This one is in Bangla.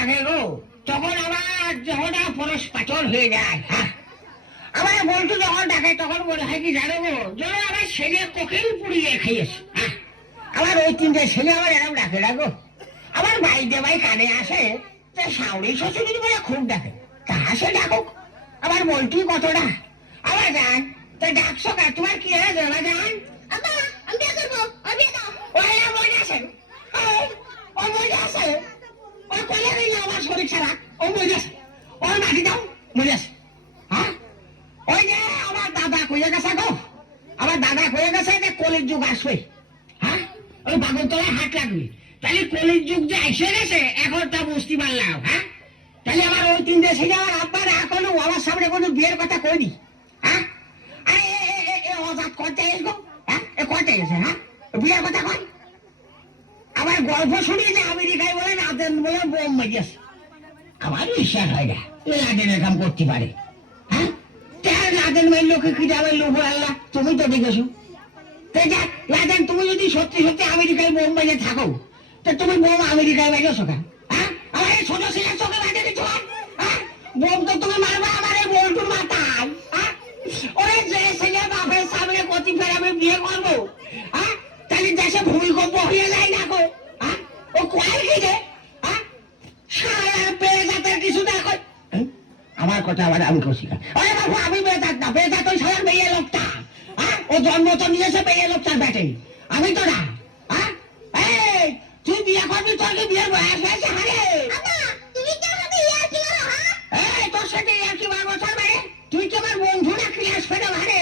ডাকে গো, তখন আমার দেহটা পরশ পাচল হয়ে যায়। হ্যাঁ, আমার বলতো যখন ডাকে তখন মনে হয় কি জানো গো, যেন আমার ছেলে কোকিল পুড়িয়ে খেয়েছে। হ্যাঁ, আমার ওই তিনটে ছেলে আমার এরকম ডাকে ডাকো। আমার বাড়িতে ভাই কানে আসে যে শাওড়ি শ্বশুরি বলে খুব ডাকে, তা সে ডাকুক, আমার বলটি কতটা। আবার যান তা ডাকছো কা, তোমার কি হয়েছে আবার যান? আমি বিয়ে করবো, আমি বিয়ে দাও। ওরা মনে আছে, ও মনে আছে, ও কলে গেলে আমার শরীর খারাপ, ও মনে আছে, ওর মাটি দাও মনে আছে। হ্যাঁ, ওই যে আমার দাদা কইয়া গেছে গো, আমার দাদা কইয়া গেছে যে কলির যুগ আসবে। হ্যাঁ, ওই বাগরতলায় হাট লাগবে, তাহলে কলির যুগ যে এসে গেছে এখন তা বুঝতে পারলাম। হ্যাঁ, তাহলে আমার ওই তিনটে ছেলে আমার আব্বার এখনো আমার সামনে কোনো বিয়ের কথা কইনি। হ্যাঁ, আরে অজাত করতে এসো। হ্যাঁ, এ করতে এসে, হ্যাঁ বিয়ের কথা কয়। আমার গল্প শুনি যে আমেরিকায় বলে রাতেন বলে বোম মেজেছে, আমার বিশ্বাস হয় না লাদেনের কাম করতে পারে। হ্যাঁ, লাদেন মাইল লোকে কি যাবে লোক আল্লাহ, তুমি তো দেখেছো। লাদেন তুমি যদি সত্যি সত্যি আমেরিকায় বোম মেজে থাকো, তো তুমি বোম আমেরিকায় মেজেছো কেন? হ্যাঁ, আমার এই ছোট ছেলের চোখে বাজে দিচ্ছ। হ্যাঁ, বোম তো তুমি মারবা আমার এই বল্টুর মাথায়। হ্যাঁ, ওই যে ছেলে বাপের সামনে কতি ফের আমি বিয়ে করবো। হ্যাঁ, তাহলে দেশে ভূমিকম্প হয়ে যায় না গো। হ্যাঁ, ও কয় কি যে সারা বেজাতের কিছু দেখো। আমার কথা আবার আমি খুশি। আরে বাবু আমি বেজাত না, বেজাত ওই সারা মেয়ে লোকটা। হ্যাঁ, ও জন্ম তো নিয়েছে মেয়ে লোকটার ব্যাটে, আমি তো না। হ্যাঁ, এই তুই বিয়ে করবি, তোর কি বিয়ের বয়স হয়েছে? হারে তুমি কেন সাথে ইয়ার কি মারো? হ্যাঁ, এই তোর সাথে ইয়ার কি মারবো? তোর মানে তুই কি আমার বন্ধু না ক্লাস ফেলে? হারে